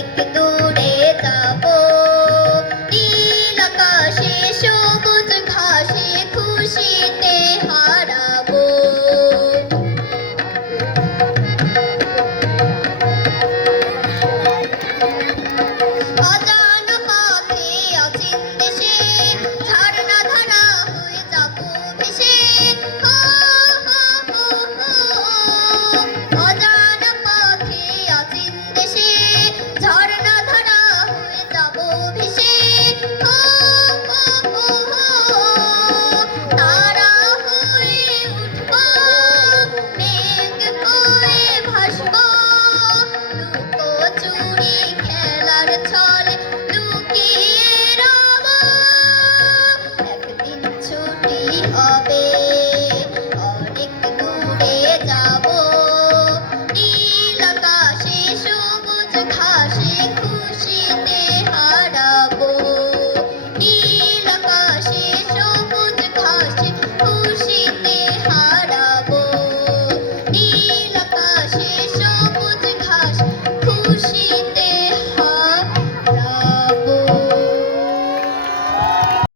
অনেক দূরে যাব, নীল আকাশে সবুজ ঘাসে খুশিতে হারাবো। অজানা পথে অচিন দেশে ঝর্ণা ধারা হয়ে যাব ভেসে। হো হো হো হো, অজানা পথে অচিন দেশে ঝর্ণা ধারা হয়ে যাব ভেসে। হো হো হো হো, তারা হয়ে উঠবো, মেঘ হয়ে ভাসবো।